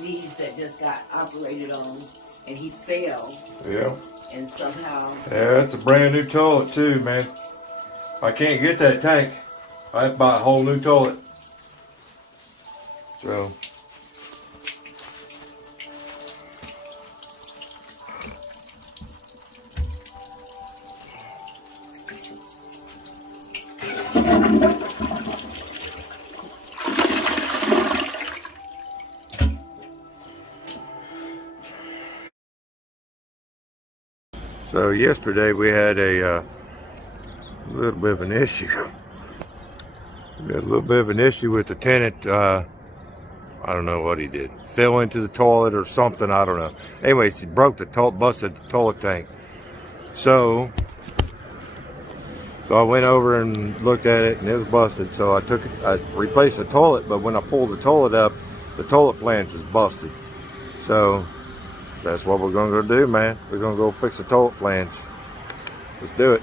knees that just got operated on, and he fell. Yeah. And somehow. Yeah, that's a brand new toilet too, man. I can't get that tank. I have to buy a whole new toilet. So. So yesterday we had a little bit of an issue. We had a little bit of an issue with the tenant. I don't know what he did. Fell into the toilet or something. I don't know. Anyways, he broke the toilet, busted the toilet tank. So I went over and looked at it, and it was busted. So I replaced the toilet, but when I pulled the toilet up, the toilet flange was busted. So that's what we're gonna go do, man. We're gonna go fix the toilet flange. Let's do it.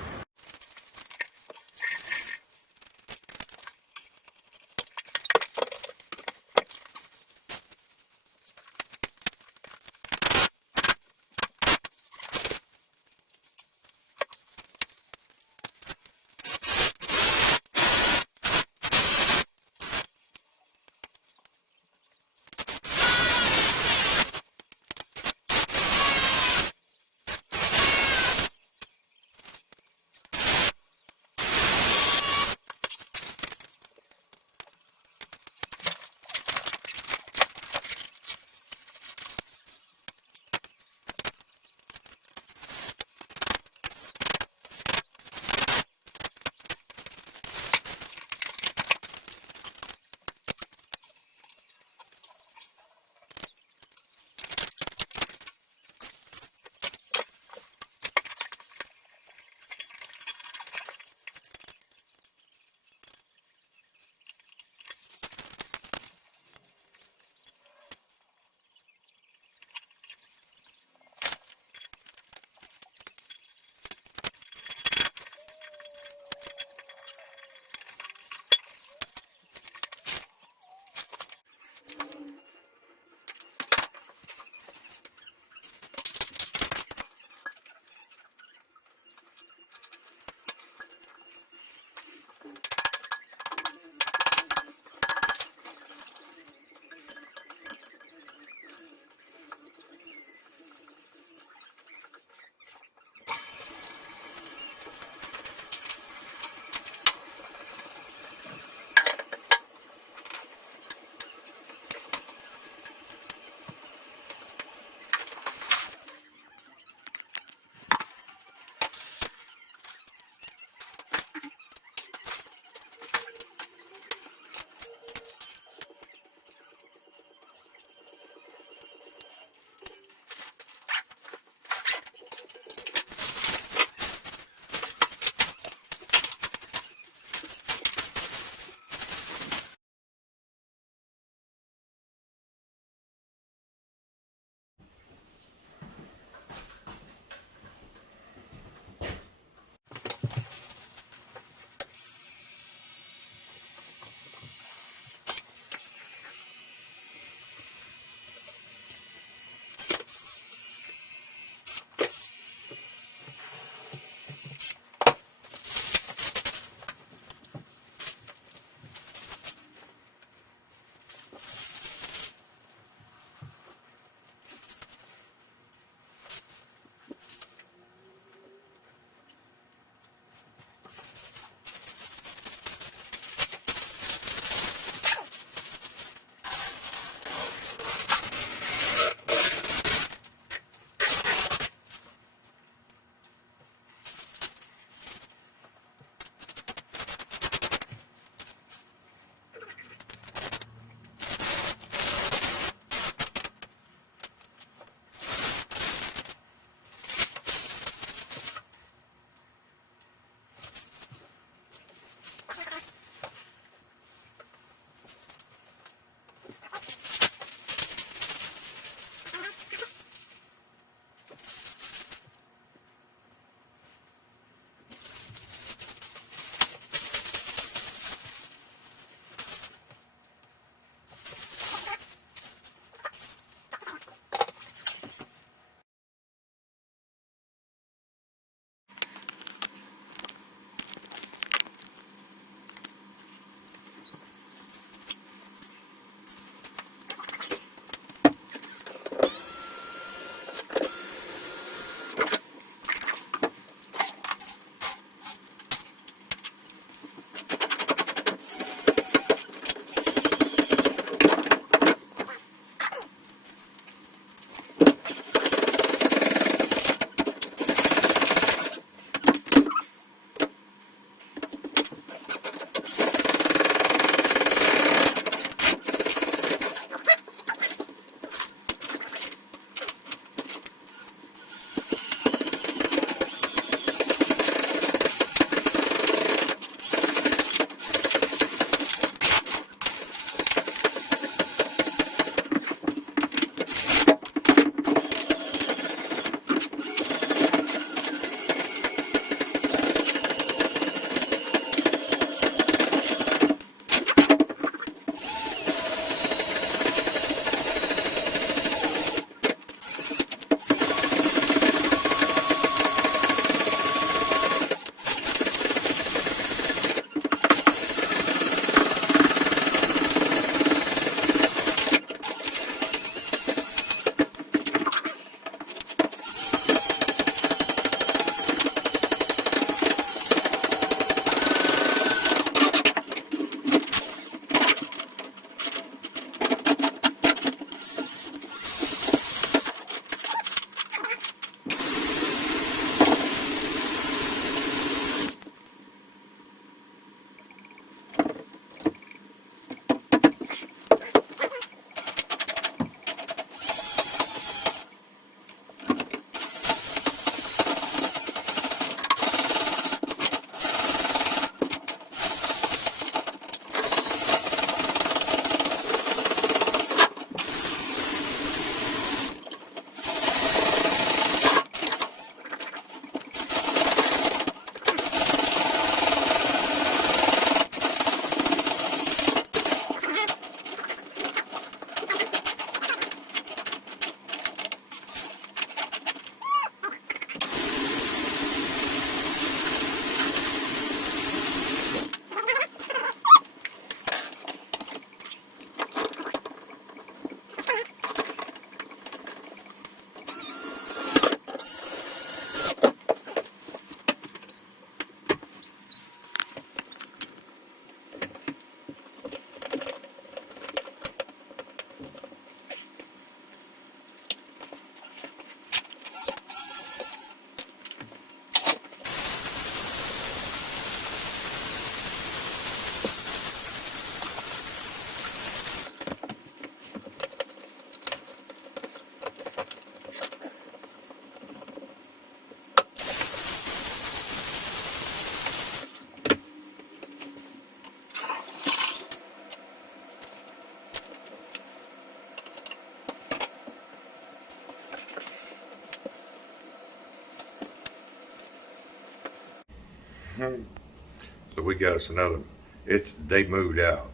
So we got us another. They moved out.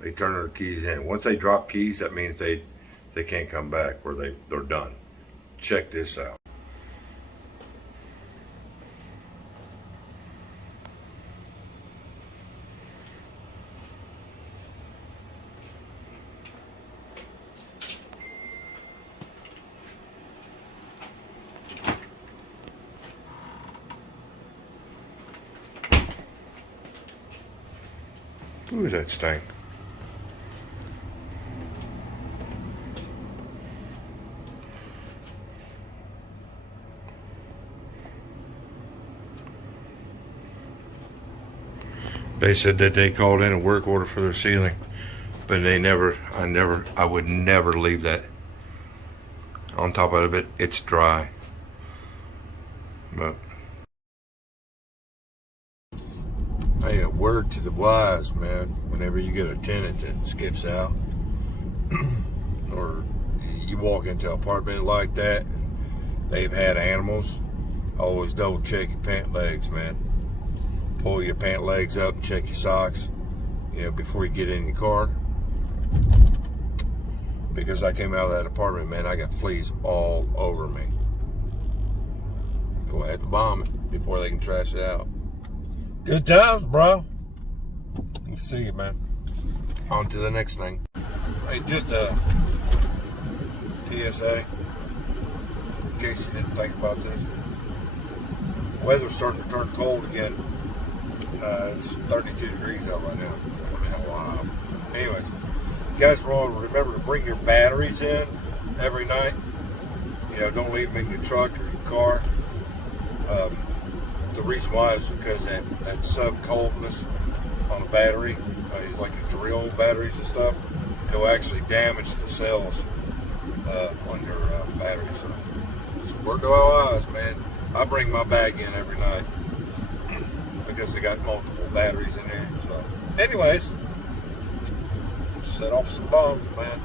They turn their keys in. Once they drop keys, that means they can't come back, or they're done. Check this out. Ooh, that stink. They said that they called in a work order for their ceiling, but I would never leave that. On top of it, it's dry. But hey, a word to the wise, man. Whenever you get a tenant that skips out, or you walk into an apartment like that and they've had animals, always double check your pant legs, man. Pull your pant legs up and check your socks, before you get in your car. Because I came out of that apartment, man, I got fleas all over me. Go ahead to bomb it before they can trash it out. Good times, bro. You see it, man. On to the next thing. Hey, just a PSA, in case you didn't think about this. Weather's starting to turn cold again. It's 32 degrees out right now. I mean, wow. Anyways, you guys remember to bring your batteries in every night. Don't leave them in your truck or your car. The reason why is because that sub-coldness on the battery, like the real old batteries and stuff, it'll actually damage the cells on your battery. So just word to all eyes, man. I bring my bag in every night because they got multiple batteries in there. So anyways, set off some bombs, man.